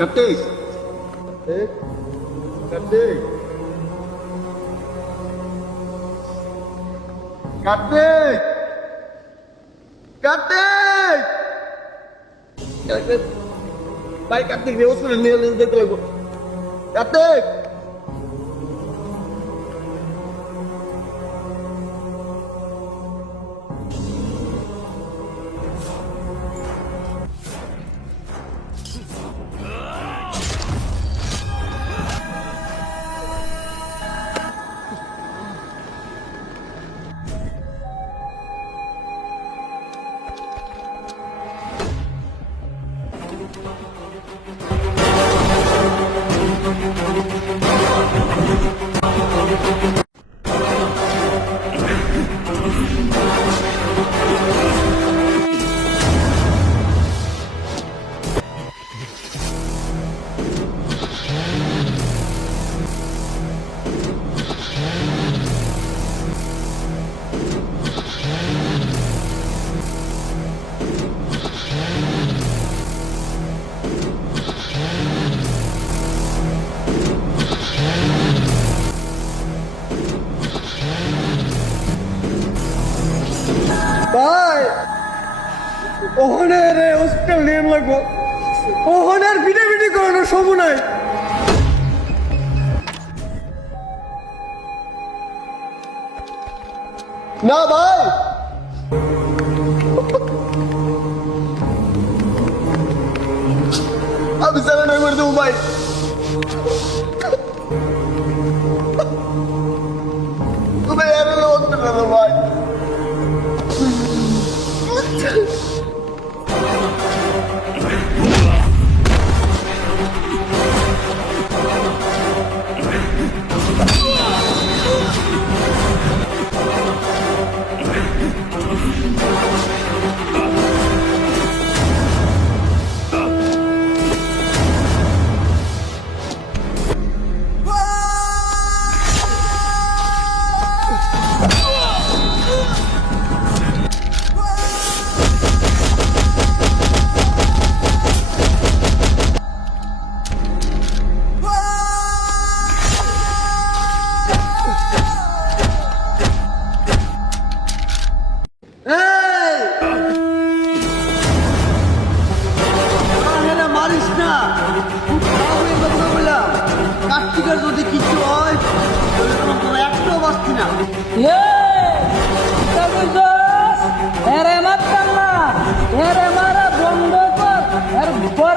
কার্তিক কার্তিক কার্তিক কার্তিক কার্তিক ভাই কার্তিক হসপিটাল নিয়ে যেতে লাগবো কার্তিক ভাই ওখানে রে হসপিটাল নিয়ে লাগবো ওখানে আর পিটাপিটি করানোর সময় নাই না ভাই আমি সারা করে দেবো ভাই তুমি এর হসপিটাল ভাই কার্তিকের যদি কিছু হয় তাহলে একটাও বাঁচতি না বন্ধ কর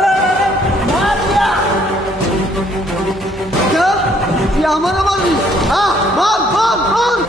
আমার মারবি বল বল বল